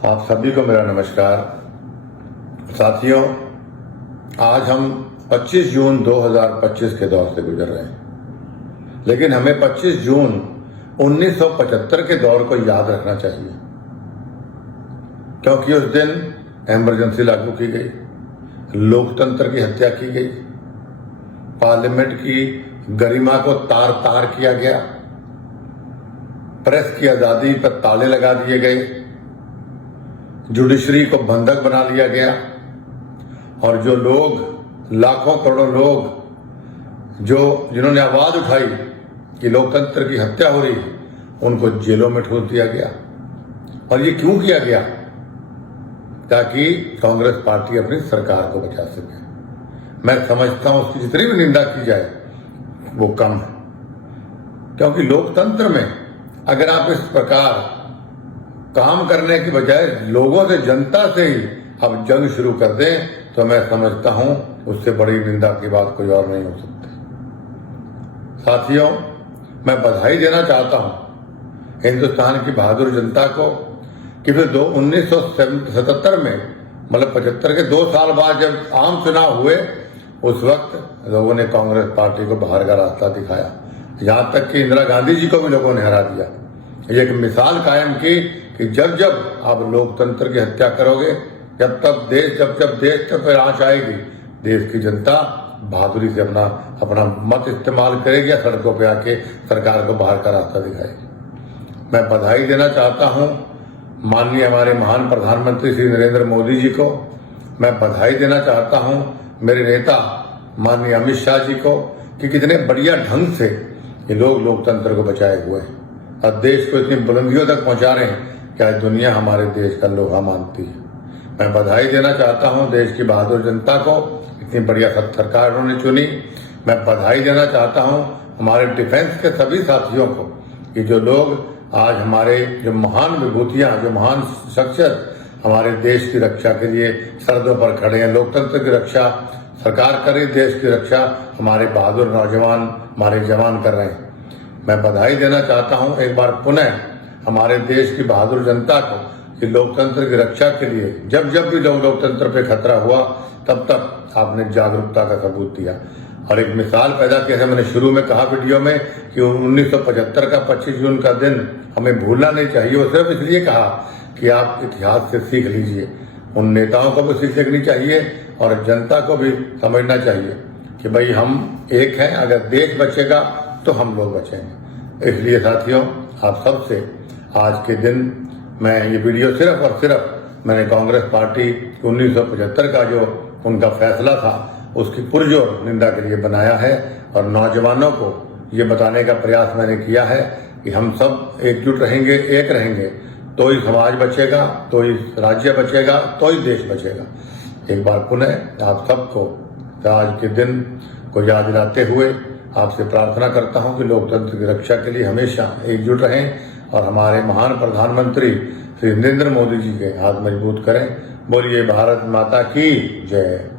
आप सभी को मेरा नमस्कार। साथियों, आज हम 25 जून 2025 के दौर से गुजर रहे हैं, लेकिन हमें 25 जून 1975 के दौर को याद रखना चाहिए, क्योंकि उस दिन इमरजेंसी लागू की गई, लोकतंत्र की हत्या की गई, पार्लियामेंट की गरिमा को तार तार किया गया, प्रेस की आजादी पर ताले लगा दिए गए, जुडिशरी को बंधक बना लिया गया और जो लोग, लाखों करोड़ों लोग जिन्होंने आवाज उठाई कि लोकतंत्र की हत्या हो रही है, उनको जेलों में ठूस दिया गया। और ये क्यों किया गया? ताकि कांग्रेस पार्टी अपनी सरकार को बचा सके। मैं समझता हूं उसकी जितनी भी निंदा की जाए वो कम है, क्योंकि लोकतंत्र में अगर आप इस प्रकार काम करने की बजाय लोगों से, जनता से ही अब जंग शुरू कर दें, तो मैं समझता हूं उससे बड़ी निंदा की बात कोई और नहीं हो सकती। साथियों, मैं बधाई देना चाहता हूं हिंदुस्तान की बहादुर जनता को कि फिर 1977 में, मतलब 75 के 2 साल बाद जब आम चुनाव हुए, उस वक्त लोगों ने कांग्रेस पार्टी को बाहर का रास्ता दिखाया। यहां तक कि इंदिरा गांधी जी को भी लोगों ने हरा दिया। ये एक मिसाल कायम की कि जब जब आप लोकतंत्र की हत्या करोगे, जब देश पर आंच आएगी, देश की जनता बहादुरी से अपना मत इस्तेमाल करेगी या सड़कों पे आके सरकार को बाहर का रास्ता दिखाएगी। मैं बधाई देना चाहता हूं माननीय हमारे महान प्रधानमंत्री श्री नरेंद्र मोदी जी को। मैं बधाई देना चाहता हूं मेरे नेता माननीय अमित शाह जी को कि कितने बढ़िया ढंग से ये लोग लोकतंत्र को बचाए हुए हैं और देश को इतनी बुलंदियों तक पहुंचा रहे हैं कि आज दुनिया हमारे देश का लोहा मानती है। मैं बधाई देना चाहता हूं देश की बहादुर जनता को, इतनी बढ़िया सरकार उन्होंने चुनी। मैं बधाई देना चाहता हूं हमारे डिफेंस के सभी साथियों को कि जो लोग आज हमारे जो महान विभूतियां, जो महान शख्सियत हमारे देश की रक्षा के लिए सरहदों पर खड़े हैं, लोकतंत्र की रक्षा सरकार करे, देश की रक्षा हमारे बहादुर नौजवान, हमारे जवान कर रहे हैं। मैं बधाई देना चाहता हूं एक बार पुनः हमारे देश की बहादुर जनता को कि लोकतंत्र की रक्षा के लिए जब जब भी लोकतंत्र पे खतरा हुआ, तब तक आपने जागरूकता का सबूत दिया और एक मिसाल पैदा किया है। मैंने शुरू में कहा वीडियो में कि 1975 का 25 जून का दिन हमें भूलना नहीं चाहिए। वो सिर्फ इसलिए कहा कि आप इतिहास से सीख लीजिए। उन नेताओं को भी सीखनी चाहिए और जनता को भी समझना चाहिए कि भाई हम एक हैं, अगर देश बचेगा तो हम लोग बचेंगे। इसलिए साथियों, आप सबसे आज के दिन मैं ये वीडियो सिर्फ और सिर्फ मैंने कांग्रेस पार्टी 1975 का जो उनका फैसला था उसकी पुरजोर निंदा के लिए बनाया है और नौजवानों को ये बताने का प्रयास मैंने किया है कि हम सब एकजुट रहेंगे, एक रहेंगे, तो ही समाज बचेगा, तो ही राज्य बचेगा, तो ही देश बचेगा। एक बार पुनः आप सबको आज के दिन को याद दिलाते हुए आपसे प्रार्थना करता हूं कि लोकतंत्र की रक्षा के लिए हमेशा एकजुट रहें और हमारे महान प्रधानमंत्री श्री नरेंद्र मोदी जी के हाथ मजबूत करें। बोलिए भारत माता की जय।